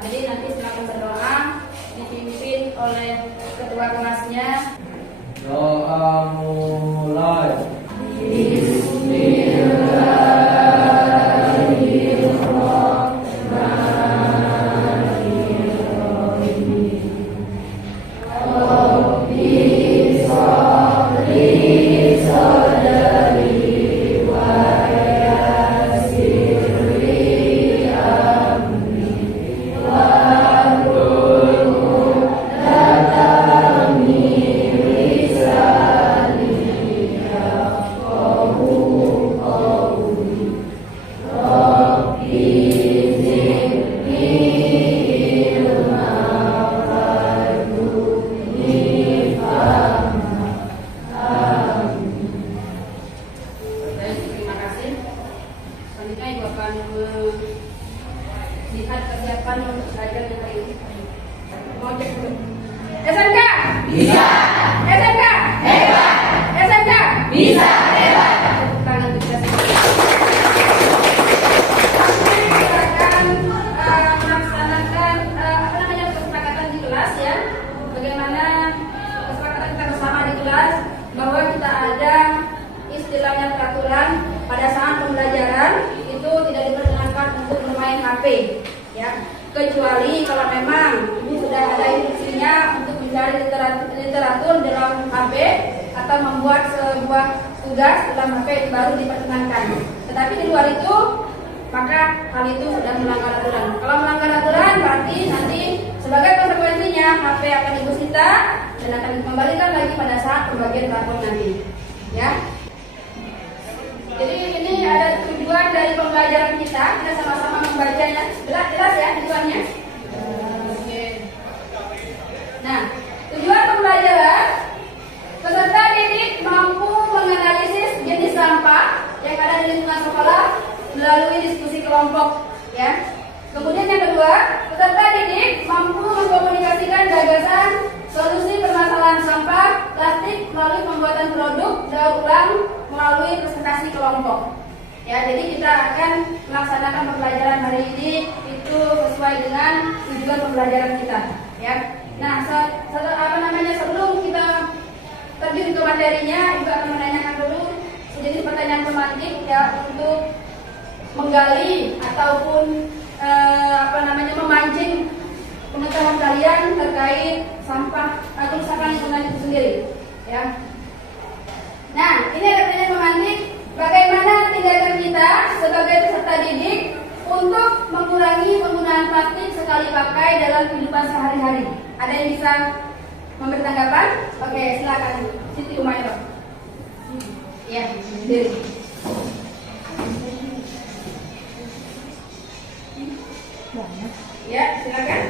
Jadi nanti silakan berdoa dipimpin oleh ketua kelasnya. Doa mulai. Selanjutnya Ibu akan melihat kesiapan untuk belajar di hari ini. Mau cek dulu. SMK? Bisa. SMK? Hebat. SMK? Bisa. Hebat. Tepuk tangan untuk kita semua. Kita akan melaksanakan kesepakatan di kelas ya. Bagaimana kesepakatan kita bersama di kelas bahwa kita ada istilahnya peraturan pada saat pembelajaran itu tidak diperkenankan untuk bermain HP ya, kecuali kalau memang ini sudah ada instruksinya untuk mencari literatur dalam HP atau membuat sebuah tugas dalam HP itu baru diperkenankan. Tetapi di luar itu maka hal itu sudah melanggar aturan. Kalau melanggar aturan berarti nanti sebagai konsekuensinya HP akan Ibu sita dan akan dikembalikan lagi pada saat pembagian rapor nanti ya. Jadi ini ada tujuan dari pembelajaran kita sama-sama membacanya. Jelas ya tujuannya? Oke. Nah, tujuan pembelajaran peserta didik mampu menganalisis jenis sampah yang ada di lingkungan sekolah melalui diskusi kelompok ya. Kemudian yang kedua, peserta didik mampu mengkomunikasikan gagasan solusi permasalahan sampah plastik melalui pembuatan produk daur ulang melalui presentasi kelompok. Ya, jadi kita akan melaksanakan pembelajaran hari ini itu sesuai dengan tujuan pembelajaran kita. Ya, nah sebelum kita terjun ke materinya, Ibu akan menanyakan dulu sejenis pertanyaan pemantik ya untuk menggali ataupun memancing pengetahuan kalian terkait sampah atau kerusakan lingkungan itu sendiri ya. Nah, ini ada pertanyaan pemantik, bagaimana tindakan kita sebagai peserta didik untuk mengurangi penggunaan plastik sekali pakai dalam kehidupan sehari-hari? Ada yang bisa memberi tanggapan? Oke, silakan Siti Umairah. Ya, sendiri. Ya, silakan.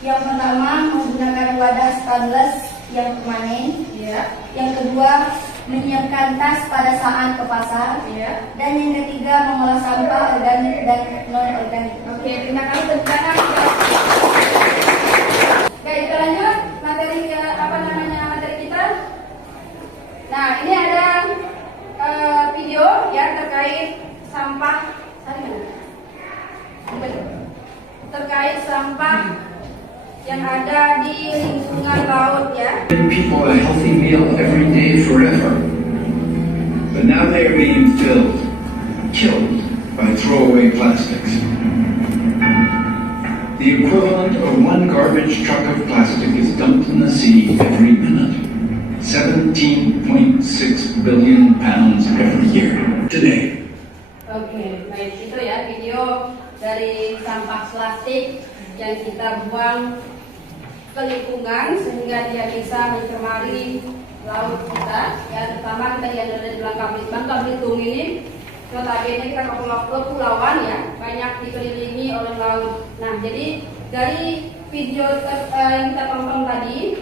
Yang pertama, menggunakan wadah stainless yang permanen. Ya. Yang kedua, menyiapkan tas pada saat ke pasar. Ya. Dan yang ketiga, mengolah sampah organik dan non organik. Oke, terima kasih tepuk tangan. Oke, kita lanjut materi materi kita. Nah, ini ada video ya terkait sampah. Terkait sampah yang ada di lingkungan laut ya. People a healthy meal every day forever. But now they are being killed by throwaway plastics. The equivalent of one garbage truck of plastic is dumped in the sea every minute. 17.6 billion pounds every year. Today. Oke, baik, itu ya video dari sampah plastik yang kita buang ke lingkungan sehingga dia bisa mencemari laut kita ya, terutama kita yang ada di Bangka Belitung ini. Notabene kita kepulauan ya, banyak dikelilingi oleh laut. Nah, jadi dari video yang kita tonton tadi,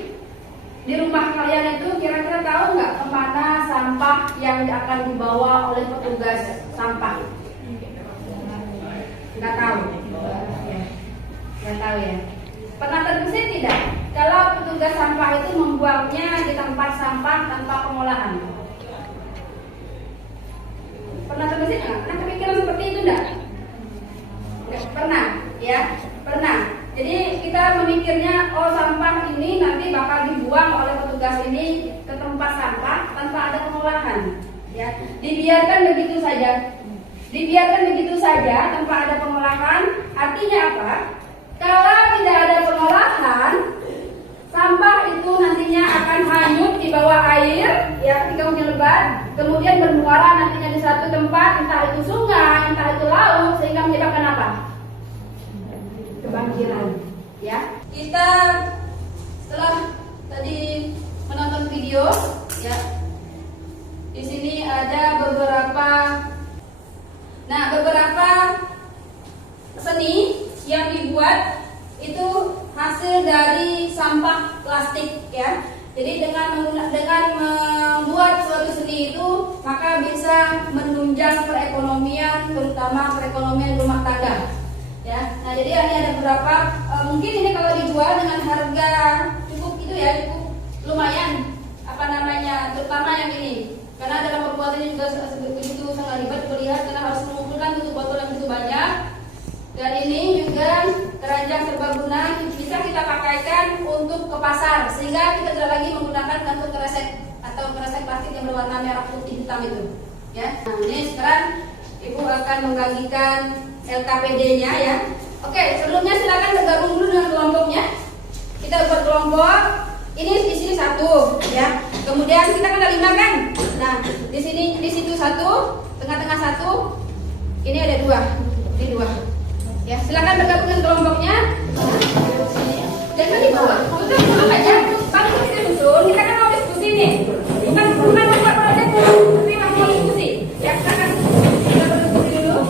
di rumah kalian itu kira-kira tahu nggak kemana sampah yang akan dibawa oleh petugas sampah? Nggak tahu. Nggak tahu ya. Pernah terbesit tidak kalau petugas sampah itu membuangnya di tempat sampah tanpa pengolahan? Pernah terbesit nggak? Pernah kepikiran seperti itu nggak? Nggak pernah ya. Pernah. Jadi kita memikirnya, oh sampah ini nanti bakal dibuang oleh petugas ini ke tempat sampah tanpa ada pengolahan. Ya, dibiarkan begitu saja. Dibiarkan begitu saja tanpa ada pengolahan. Artinya apa? Kalau tidak ada pengolahan, sampah itu nantinya akan hanyut di bawah air, ya ketika hujan lebat, kemudian bermuara nantinya di satu tempat, entah itu sungai, entah itu laut, sehingga menyebabkan apa? Kebanjiran. Ya, kita setelah tadi menonton video, ya, di sini ada beberapa seni yang dibuat itu hasil dari sampah plastik, ya. Jadi dengan membuat suatu seni itu maka bisa menunjang perekonomian, terutama perekonomian rumah tangga, ya. Nah, jadi ini ada beberapa mungkin ini kalau dijual dengan harga cukup itu ya, cukup lumayan, terutama yang ini, karena dalam pembuatannya juga begitu sangat ribet terlihat karena harus mengumpulkan tutup botol yang begitu banyak. Dan ini juga keranjang serbaguna bisa kita pakaikan untuk ke pasar, sehingga kita tidak lagi menggunakan kantung kresek atau kresek plastik yang berwarna merah putih hitam itu, ya. Nah, ini sekarang Ibu akan membagikan LKPD-nya, ya. Oke, sebelumnya silakan bergabung dulu dengan kelompoknya. Kita buat kelompok. Ini di sini satu, ya. Kemudian kita kan ada 5 kan? Nah, di situ satu, tengah-tengah satu. Ini ada 2, ini 2. Ya, silakan bergabung dengan kelompoknya. Jangan di bawah. Untuk duduk aja. Kalau kita susun, kita kan mau diskusi nih. Bukan membuat proyek, tapi mau diskusi. Ya, silakan. Kita berdiskusi dulu.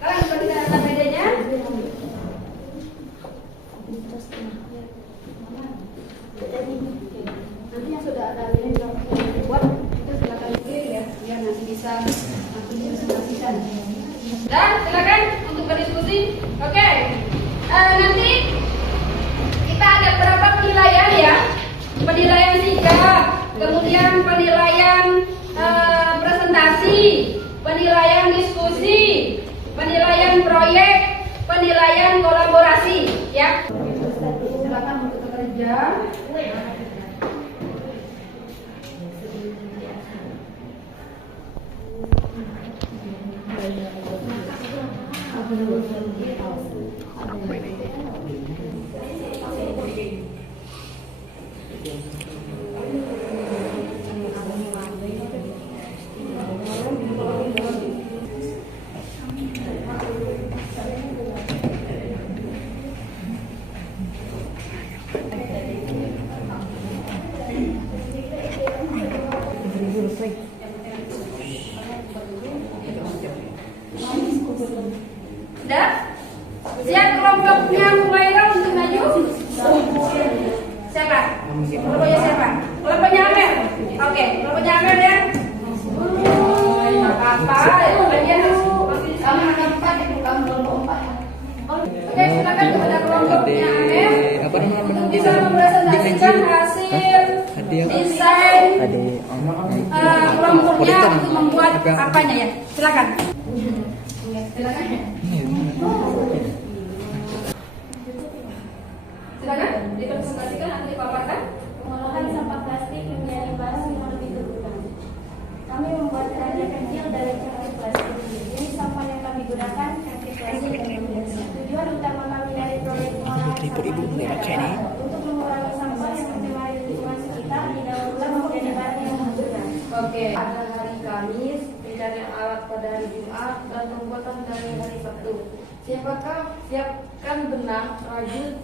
Kalian seperti data bedanya. Nanti yang sudah ada ini buat itu silakan kirim ya, biar nanti bisa dipresentasikan. Dan silakan untuk berdiskusi. Oke. Nanti kita ada berapa penilaian ya? Penilaian 3, kemudian penilaian presentasi, penilaian diskusi, penilaian proyek, penilaian kolaborasi, ya. Silakan untuk bekerja. Sudah? Siap kelompoknya Humaira untuk maju? Siapa? Kelompoknya siapa? Kelompoknya Amer? Oke, kelompoknya Amer ya? Apa? Bagian kami hanya 4, bukan kelompok 4. Oke, silakan kepada kelompoknya Amer untuk bisa mempresentasikan hasil desain kelompoknya untuk membuat apanya ya? Silakan. Silakan. Silakan dipresentasikan atau dipaparkan. Pengolahan sampah plastik menjadi bahan yang lebih terbuka. Kami membuat keranjang kecil dari cangkir plastik. Jenis sampah yang kami gunakan cangkir plastik Indonesia. Tujuan utama kami dari proyek pengolahan sampah adalah untuk mengurangi sampah yang mencemari lingkungan sekitar didaur ulang menjadi bahan yang menghasilkan. Oke. Pada hari Kamis, pencarian alat pada hari Jumat, dan pembuatan dari hari Sabtu. Siapkan benang rajut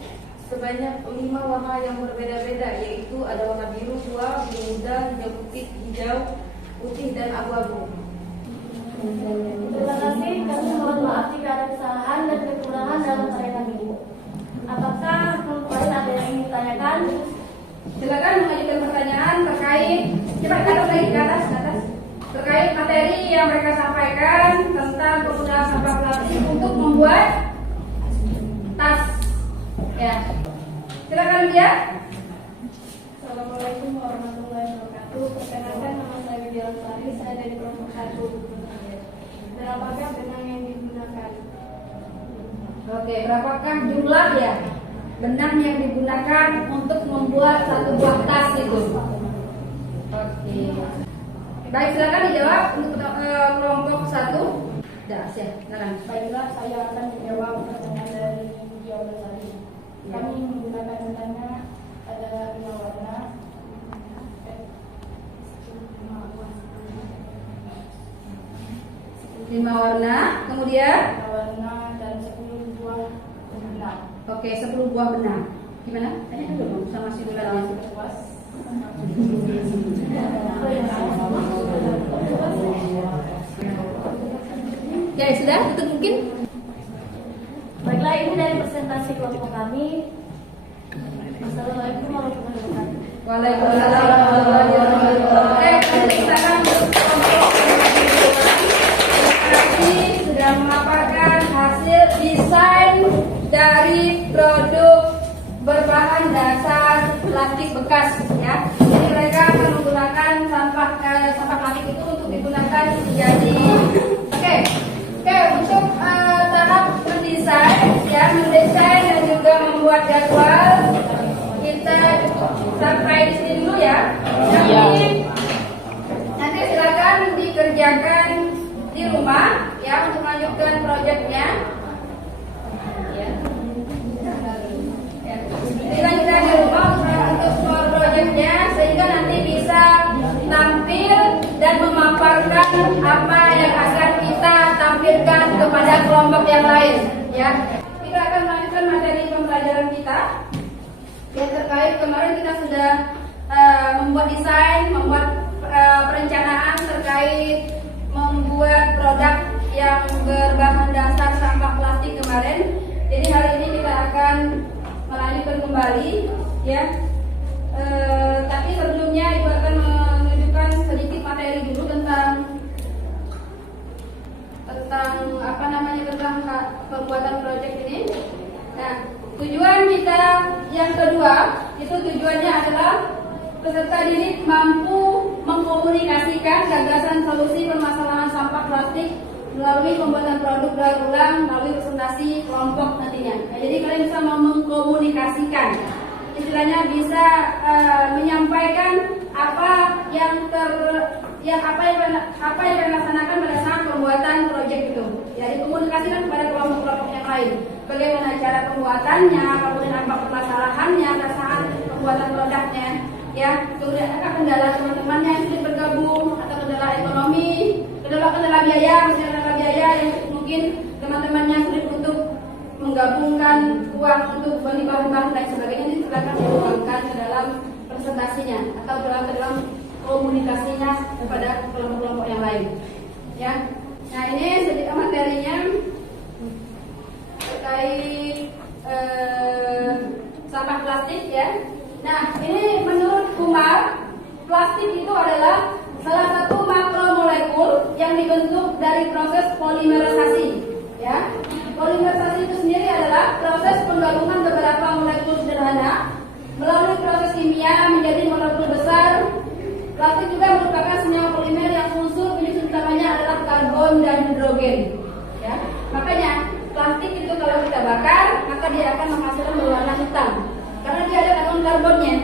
sebanyak 5 warna yang berbeda-beda, yaitu ada warna biru tua, biru muda, hijau putih, dan abu-abu. Terima kasih. Kami mohon maaf jika ada kesalahan dan kekurangan dalam karya kami. Apakah kalian ada yang ingin ditanyakan? Silakan mengajukan pertanyaan terkait terkait materi yang mereka sampaikan tentang penggunaan sampah plastik untuk membuat tas. Ya, silakan dia. Assalamualaikum warahmatullahi wabarakatuh. Perkenalkan, nama saya Widya Lestari. Saya dari kelompok 1. Berapakah benang yang digunakan? Oke, berapakah jumlah ya benang yang digunakan untuk membuat satu buah tas itu? Oke. Baik, silakan dijawab untuk kelompok 1. Dah, silakan. Baiklah, saya akan menjawab pertanyaan dari Yoga tadi. Kami menggunakan benangnya adalah 5 warna. 5 warna, kemudian 5 warna dan 10 buah benang. oke, 10 buah benang. Gimana? Tanya dulu sama si Dulanya. Puas. Ya, sudah, tutup mungkin. Baiklah, ini dari presentasi kelompok kami. Assalamualaikum warahmatullahi wabarakatuh. Waalaikumsalam warahmatullahi wabarakatuh. Silakan kami sudah memaparkan hasil desain dari produk berbahan dasar plastik bekas ya. Jadi mereka akan menggunakan sampah plastik itu untuk digunakan menjadi oke untuk tahap mendesain ya, mendesain dan juga membuat jadwal kita sampai di sini dulu ya. Nanti silakan dikerjakan di rumah ya untuk melanjutkan proyeknya. Dilanjutkan di rumah untuk proyeknya sehingga nanti bisa tampil dan memaparkan apa yang akan kita tampilkan kepada kelompok yang lain ya. Kita akan melanjutkan materi pembelajaran kita yang terkait kemarin kita sudah membuat desain, membuat perencanaan terkait membuat produk yang berbahan dasar sampah plastik kemarin. Jadi hari ini kita akan melanjutkan kembali ya. Tapi sebelumnya Ibu akan menunjukkan sedikit materi dulu tentang tentang pembuatan proyek ini. Nah, tujuan kita yang kedua itu tujuannya adalah peserta didik mampu mengkomunikasikan gagasan solusi permasalahan sampah plastik melalui pembuatan produk daur ulang melalui presentasi kelompok nantinya. Nah, jadi kalian bisa mengkomunikasikan, istilahnya bisa menyampaikan apa yang dilaksanakan pada saat pembuatan proyek itu. Jadi komunikasikan kepada kelompok-kelompok yang lain. Bagaimana cara pembuatannya, kemudian apa permasalahannya pada saat pembuatan produknya. Ya, kemudian apa kendala teman-temannya yang sudah bergabung atau kendala ekonomi, kendala biaya yang mungkin teman-temannya sulit untuk menggabungkan uang untuk beli bahan-bahan dan sebagainya. Ini silakan dituangkan ke dalam presentasinya atau dalam komunikasinya kepada kelompok-kelompok yang lain. Ya, nah ini sedikit materinya terkait sampah plastik ya. Nah, ini menurut Kumar, plastik itu adalah salah satu makromolekul yang dibentuk dari proses polimerisasi. Ya, polimerisasi itu sendiri adalah proses penggabungan beberapa molekul sederhana melalui proses kimia menjadi molekul besar. Plastik juga merupakan senyawa polimer yang unsur penyusun utamanya adalah karbon dan hidrogen. Ya, makanya plastik itu kalau kita bakar maka dia akan menghasilkan berwarna hitam. Karena dia ada kandungan karbonnya,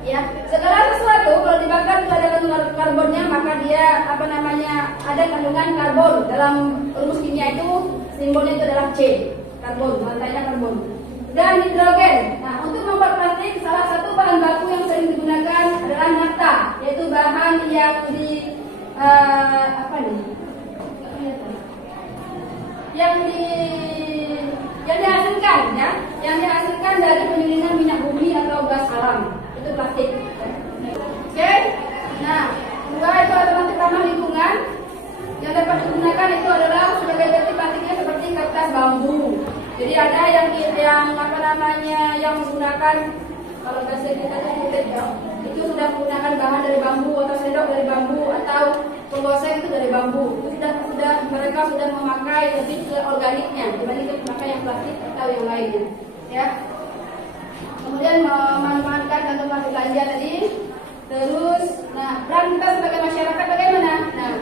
ya. Segala sesuatu kalau dibakar itu ada kandungan karbonnya, maka dia ada kandungan karbon. Dalam rumus kimia itu simbolnya itu adalah C, karbon, lantainya karbon. Dan hidrogen. Nah, untuk membuat plastik salah satu bahan baku yang sering digunakan adalah nafta, yaitu bahan yang yang dihasilkan dari penyulingan minyak bumi atau gas alam, itu plastik. Oke. Nah, dua itu alternatif ramah lingkungan yang dapat digunakan itu adalah sebagai versi plastiknya seperti kertas bambu. Jadi ada yang menggunakan, kalau bahasa kita itu sudah menggunakan bahan dari bambu atau sendok dari bambu atau penggoseng itu dari bambu. Itu mereka sudah memakai lebih ke organiknya dibanding memakai yang plastik atau yang lainnya. Ya. Kemudian memanfaatkan kantong plastik belanja tadi. Terus, nah, peran kita sebagai masyarakat bagaimana? Nah,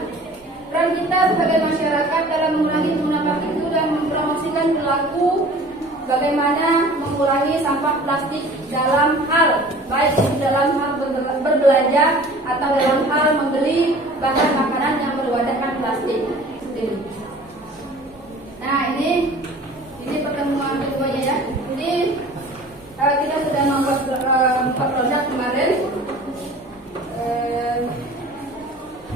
peran kita sebagai masyarakat dalam mengurangi penggunaan plastik itu dan mempromosikan perilaku bagaimana mengurangi sampah plastik dalam hal baik dalam hal berbelanja atau dalam hal membeli bahan makanan yang berwadahkan plastik. Nah, ini pertemuan keduanya ya. Ini kita sudah membuat 4 produk kemarin.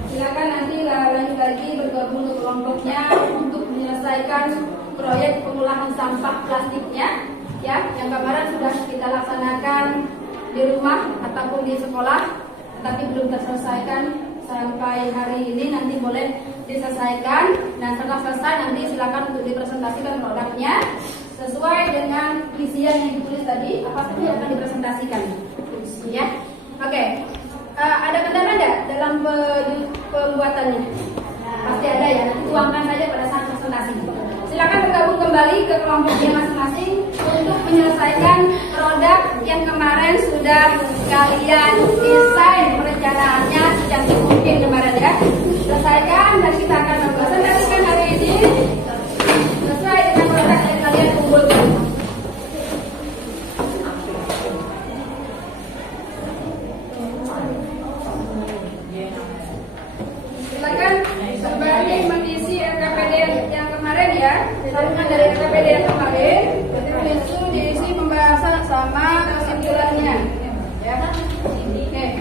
Silakan nanti lanjut lagi bergabung ke kelompoknya untuk menyelesaikan proyek pengolahan sampah plastiknya ya, yang kemarin sudah kita laksanakan di rumah ataupun di sekolah, tapi belum terselesaikan sampai hari ini. Nanti boleh diselesaikan. Nah, setelah selesai nanti silakan untuk dipresentasikan produknya sesuai dengan visian yang ditulis tadi, apa saja yang akan dipresentasikan ya. Oke. Ada kendala enggak dalam pembuatannya? Pasti ada ya, tuangkan saja pada saat presentasi. Silakan bergabung kembali ke kelompoknya masing-masing untuk menyelesaikan produk yang kemarin sudah kalian desain perencanaannya secantik mungkin kemarin ya. Selesaikan dan kita akan mempresentasikan hari ini sesuai dengan produk yang kalian kumpulkan. Silakan kembali mengisi RKPD yang kemarin ya, sambungan dari RKPD yang kemarin itu diisi pembahasan sama kesimpulannya ya. Oke.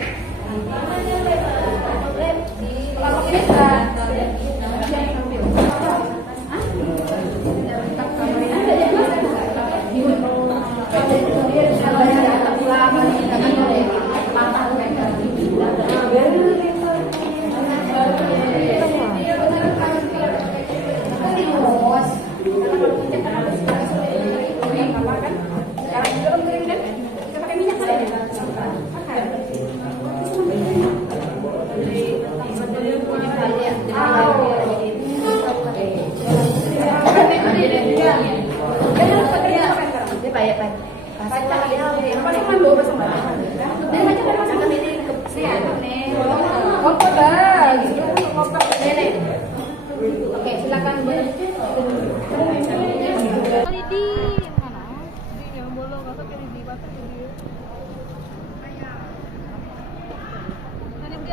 Kelompok ini oke, silakan.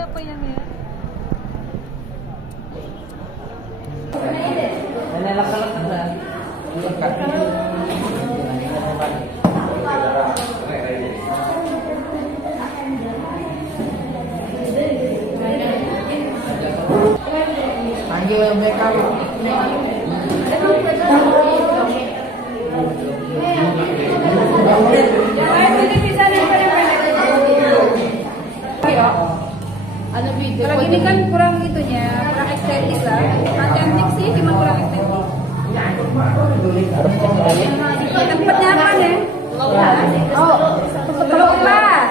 Apa yang ya? Kalau gini kan kurang itunya, kurang estetik lah. Cantik sih, cuma kurang estetik. Tempatnya apa nih? Telur ulas.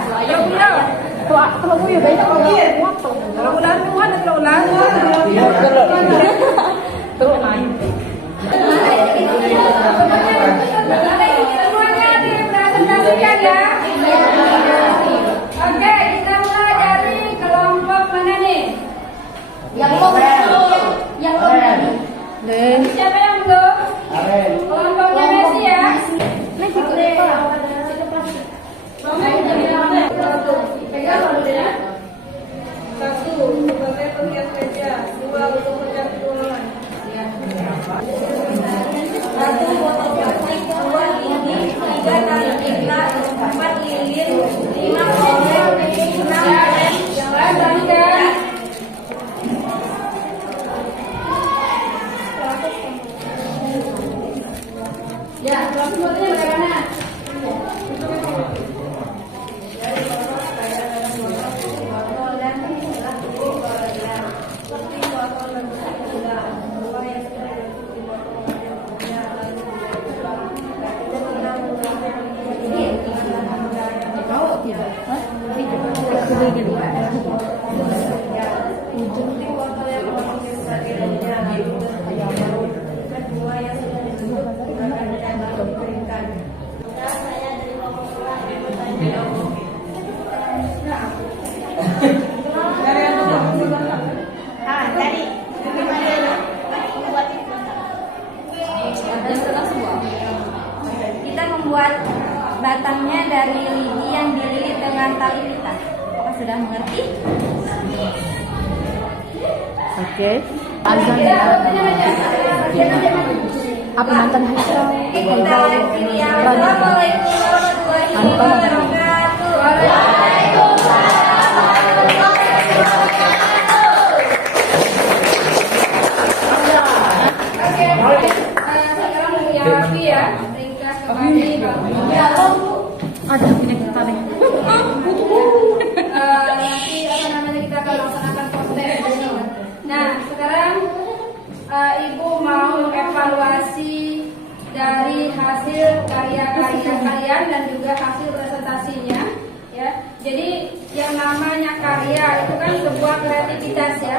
Telur ulas baik kalau telur ulas tuan atau telur ulas? Telur lain. Semuanya dipresentasikan ya. Oke, kita mulai dari kelompok mana nih? Yang belum. Siapa yang belum? Kelompoknya Messi ya. Messi pegang dulu ya. 1 sebagai penghias meja, 2 untuk mencapai turunan. 1 botol plastik, 2 lidi, 3 tali iklan, 4 lilin, 5 korek, 6 lem. Yang lain lanjutkan. Ya, kelompok fotonya bagaimana? membuat batangnya dari lidi yang dililit dengan tali pita. Apakah sudah mengerti? Oke. Azan ya. Apa mantan Haikal? Sekarang yang rapi ya, ringkas kembali. Ada punya kita nih. Nanti apa namanya kita akan laksanakan proses. Nah, sekarang Ibu mau mengevaluasi dari hasil karya-karya kalian dan juga hasil presentasinya, ya. Jadi yang namanya karya itu kan sebuah kreativitas ya,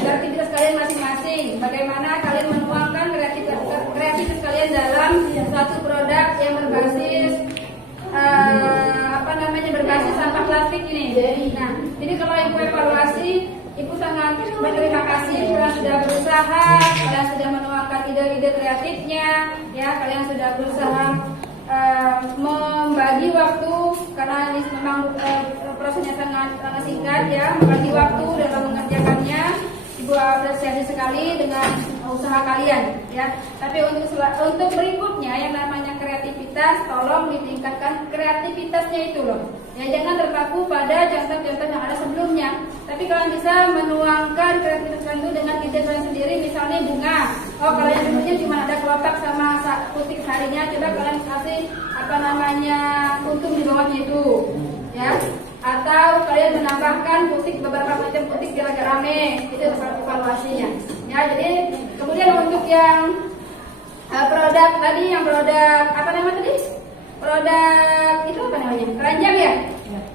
kreativitas kalian masing-masing. Bagaimana kalian menuangkan kreativitas kalian dalam suatu produk yang berbasis berbasis sampah plastik ini. Nah, jadi kalau Ibu evaluasi, Ibu sangat berterima kasih kalian sudah berusaha, kalian sudah menuangkan ide-ide kreatifnya, ya, kalian sudah berusaha membagi waktu karena ini memang prosesnya sangat singkat ya, membagi waktu dalam mengerjakannya. Ibu apresiasi sekali dengan usaha kalian ya. Tapi untuk berikutnya yang namanya kreativitas, tolong ditingkatkan kreativitasnya itu loh. Ya, jangan terpaku pada contoh-contoh yang ada sebelumnya. Tapi kalian bisa menuangkan kreativitas kalian itu dengan ide kalian sendiri, misalnya bunga. Oh, kalian dulunya cuma ada kelopak sama putih sarinya, coba kalian kasih kuntum di bawahnya itu, ya. Atau kalian menambahkan beberapa macam putih rame, itu evaluasinya. Ya, jadi kemudian untuk yang produk tadi, produk itu apa namanya? Keranjang ya?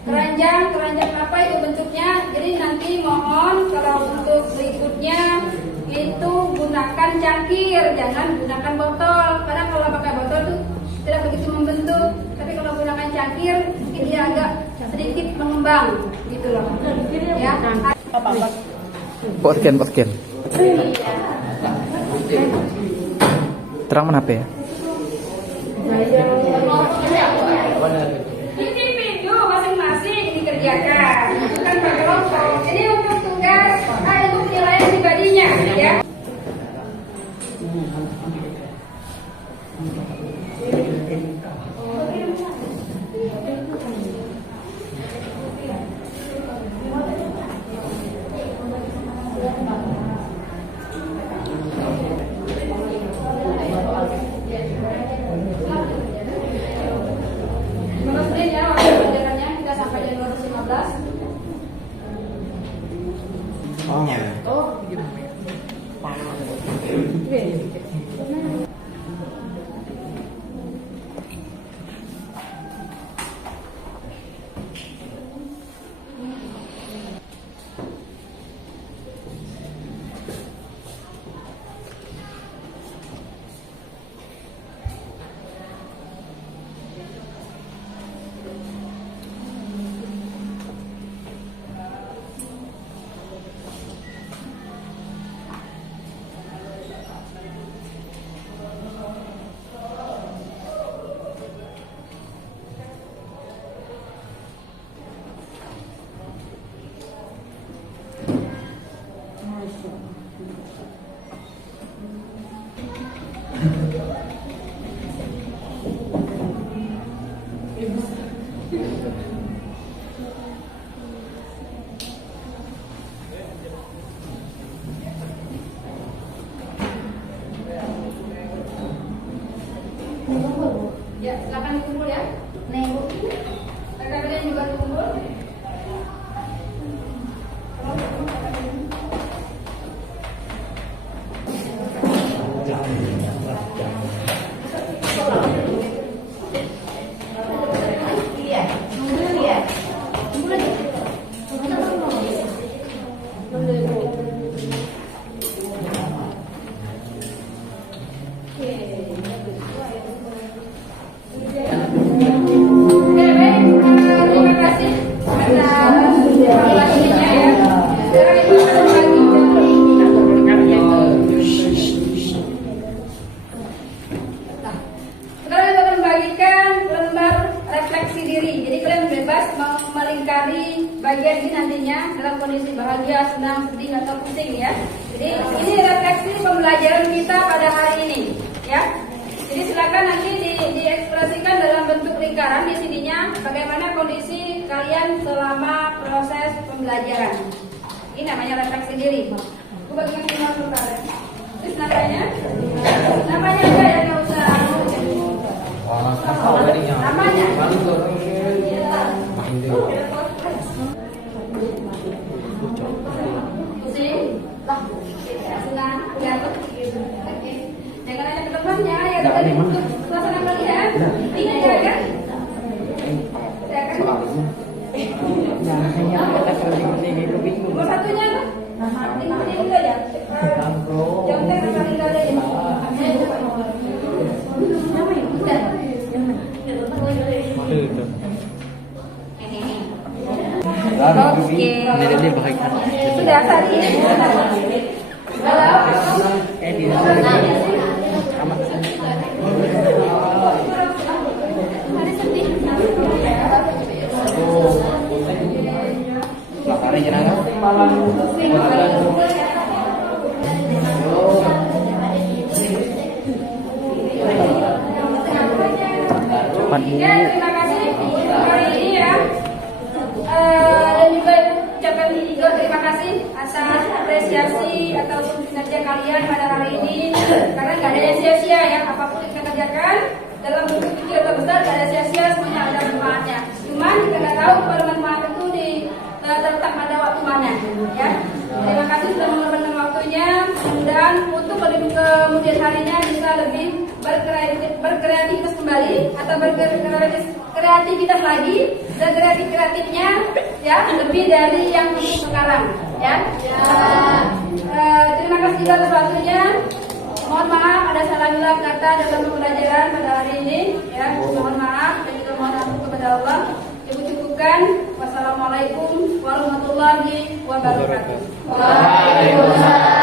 Keranjang apa itu bentuknya? Jadi nanti mohon kalau untuk berikutnya itu gunakan cangkir, jangan gunakan botol. Karena kalau pakai botol tuh tidak begitu membentuk. Tapi kalau gunakan cangkir, mungkin dia agak sedikit mengembang, gitu loh. Ya. Potken. Terang mana ya? Ini video masing-masing dikerjakan, bukan pakai kelompok. Ini untuk tugas, untuk penilaian pribadinya, ya. Ya, silakan dikumpul ya. Rekan-rekan juga dikumpul. Terima kasih. melingkari bagian ini nantinya dalam kondisi bahagia, senang, sedih atau pusing ya. Jadi ini refleksi pembelajaran kita pada hari ini ya. Jadi silakan nanti diekspresikan dalam bentuk lingkaran di sininya bagaimana kondisi kalian selama proses pembelajaran. Ini namanya refleksi diri. Aku bagikan ini dulu kalian. Terus namanya enggak ya, nggak usah. Namanya. Pusing? Lah, senang, jatuh gitu. Oke. Jangan nanya ke temannya ya, tadi untuk suasana kalian. Ingat ya kan? Ya kan? Nomor satunya apa? Ini enggak ya? Jam tengah kali enggak ada ya? Oke. Sudah tadi. Ya, terima kasih hari ini ya. Dan juga ucapkan juga terima kasih atas apresiasi ataupun kinerja kalian pada hari ini. Karena nggak ada yang sia-sia ya, apapun yang kita kerjakan dalam bentuk kecil atau besar nggak ada sia-sia, semuanya ada manfaatnya. Cuman kita nggak tahu pada manfaat itu terletak pada waktu mana ya. Terima kasih sudah mengorbankan waktunya. Mudah-mudahan untuk kemudian harinya bisa lebih berkreativitas kembali atau berkreativitas lagi dan kreatifnya ya lebih dari yang untuk sekarang ya. Terima kasih juga atas waktunya. Mohon maaf ada salah hilang kata dalam pembelajaran pada hari ini ya. Mohon maaf dan juga mohon ampun kepada Allah. Cukupkan. Wassalamualaikum warahmatullahi wabarakatuh. Waalaikumsalam.